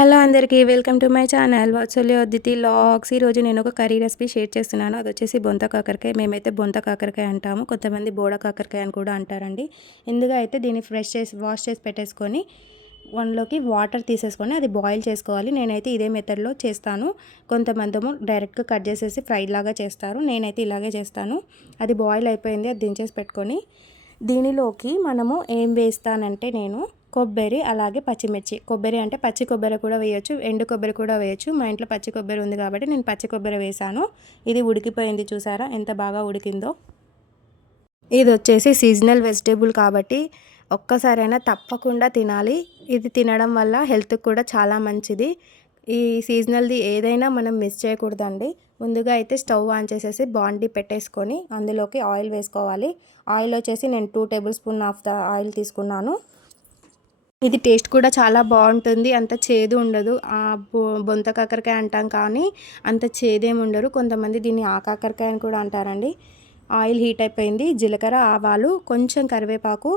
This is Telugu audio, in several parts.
హలో అందరికీ welcome to my channel Vatsalya Aditi vlogs. ఈరోజు నేను ఒక కర్రీ రెసిపీ షేర్ చేస్తున్నాను. అది వచ్చేసి బొంత కాకరకాయ. మేమైతే బొంత కాకరకాయ అంటాము, కొంతమంది బోడ కాకరకాయ అని కూడా అంటారండి. ఇందుగా అయితే దీన్ని వాష్ చేసి పెట్టేసుకొని వన్లోకి వాటర్ తీసేసుకొని అది బాయిల్ చేసుకోవాలి. నేనైతే ఇదే మెథడ్లో చేస్తాను. కొంతమంది డైరెక్ట్గా కట్ చేసేసి ఫ్రై లాగా చేస్తారు, నేనైతే ఇలాగే చేస్తాను. అది బాయిల్ అయిపోయింది, అది దించేసి పెట్టుకొని దీనిలోకి మనము ఏం వేస్తానంటే నేను కొబ్బరి అలాగే పచ్చిమిర్చి. కొబ్బరి అంటే పచ్చి కొబ్బరి కూడా వేయొచ్చు, ఎండు కొబ్బరి కూడా వేయొచ్చు. మా ఇంట్లో పచ్చి కొబ్బరి ఉంది కాబట్టి నేను పచ్చి కొబ్బరి వేసాను. ఇది ఉడికిపోయింది, చూసారా ఎంత బాగా ఉడికిందో. ఇది వచ్చేసి సీజనల్ వెజిటేబుల్ కాబట్టి ఒక్కసారైనా తప్పకుండా తినాలి. ఇది తినడం వల్ల హెల్త్కి కూడా చాలా మంచిది. ఈ సీజనల్ది ఏదైనా మనం మిస్ చేయకూడదండి. ముందుగా అయితే స్టవ్ ఆన్ చేసేసి బాండీ పెట్టేసుకొని అందులోకి ఆయిల్ వేసుకోవాలి. ఆయిల్ వచ్చేసి నేను 2 table spoon of the oil తీసుకున్నాను. ఇది టేస్ట్ కూడా చాలా బాగుంటుంది, అంత చేదు ఉండదు. బొంత కాకరకాయ అంటాం కానీ అంత చేదేమి ఉండరు. కొంతమంది దీన్ని కాకరకాయ అని కూడా అంటారండి. ఆయిల్ హీట్ అయిపోయింది. జీలకర్ర, ఆవాలు, కొంచెం కరివేపాకు,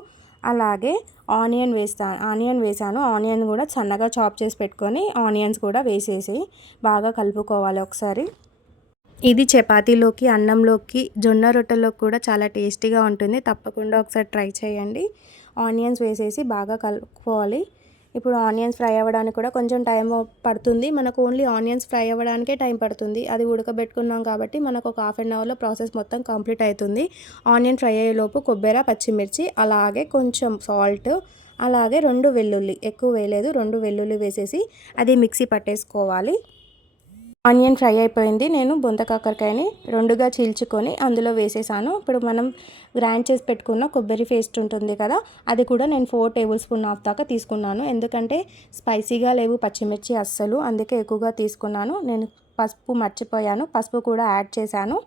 అలాగే ఆనియన్ వేసాను. ఆనియన్ కూడా సన్నగా చాప్ చేసి పెట్టుకొని ఆనియన్స్ కూడా వేసేసి బాగా కలుపుకోవాలి ఒకసారి. ఇది చపాతీలోకి, అన్నంలోకి, జొన్న రొట్టెలోకి కూడా చాలా టేస్టీగా ఉంటుంది. తప్పకుండా ఒకసారి ట్రై చేయండి. ఆనియన్స్ వేసేసి బాగా కలుపుకోవాలి. ఇప్పుడు ఆనియన్స్ ఫ్రై అవ్వడానికి కూడా కొంచెం టైం పడుతుంది. మనకు ఓన్లీ ఆనియన్స్ ఫ్రై అవ్వడానికే టైం పడుతుంది. అది ఉడకబెట్టుకున్నాం కాబట్టి మనకు ఒక హాఫ్ అన్ అవర్లో ప్రాసెస్ మొత్తం కంప్లీట్ అవుతుంది. ఆనియన్ ఫ్రై అయ్యేలోపు కొబ్బరి, పచ్చిమిర్చి, అలాగే కొంచెం సాల్ట్, అలాగే 2 వెల్లుల్లి, ఎక్కువ వేయలేదు, 2 వెల్లుల్లి వేసేసి అది మిక్సీ పట్టేసుకోవాలి. ఆనియన్ ఫ్రై అయిపోయింది. నేను బొంత కాకరకాయని 2గా చీల్చుకొని అందులో వేసేసాను. ఇప్పుడు మనం గ్రైండ్ చేసి పెట్టుకున్న కొబ్బరి పేస్ట్ ఉంటుంది కదా, అది కూడా నేను 4 టేబుల్ స్పూన్ ఆఫ్ దాకా తీసుకున్నాను. ఎందుకంటే స్పైసీగా లేవు పచ్చిమిర్చి అస్సలు, అందుకే ఎక్కువగా తీసుకున్నాను. నేను పసుపు మర్చిపోయాను, పసుపు కూడా యాడ్ చేశాను.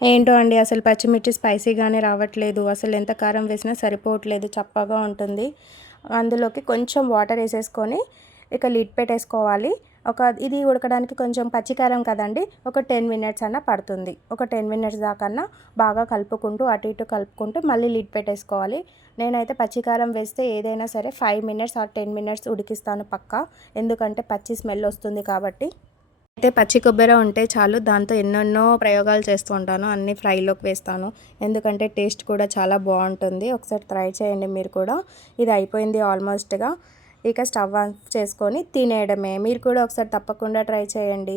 ఏంటో అండి, అసలు పచ్చిమిర్చి స్పైసీగానే రావట్లేదు. అసలు ఎంత కారం వేసినా సరిపోవట్లేదు, చప్పగా ఉంటుంది. అందులోకి కొంచెం వాటర్ వేసేసుకొని ఇక లిడ్ పెట్టేసుకోవాలి. ఇది ఉడకడానికి కొంచెం పచ్చికారం కదండి, ఒక 10 మినిట్స్ అన్న పడుతుంది. ఒక 10 మినిట్స్ దాకన్నా బాగా కలుపుకుంటూ అటు ఇటు కలుపుకుంటూ మళ్ళీ లిడ్ పెట్టేసుకోవాలి. నేనైతే పచ్చికారం వేస్తే ఏదైనా సరే 5 మినిట్స్ ఆర్ 10 మినిట్స్ ఉడికిస్తాను పక్కా, ఎందుకంటే పచ్చి స్మెల్ వస్తుంది కాబట్టి. అయితే పచ్చి కొబ్బరి ఉంటే చాలు, దాంతో ఎన్నెన్నో ప్రయోగాలు చేస్తూ ఉంటాను. అన్ని ఫ్రైలోకి వేస్తాను, ఎందుకంటే టేస్ట్ కూడా చాలా బాగుంటుంది. ఒకసారి ట్రై చేయండి మీరు కూడా. ఇది అయిపోయింది ఆల్మోస్ట్గా. ఇక స్టవ్ ఆఫ్ చేసుకొని తినేయడమే. మీరు కూడా ఒకసారి తప్పకుండా ట్రై చేయండి.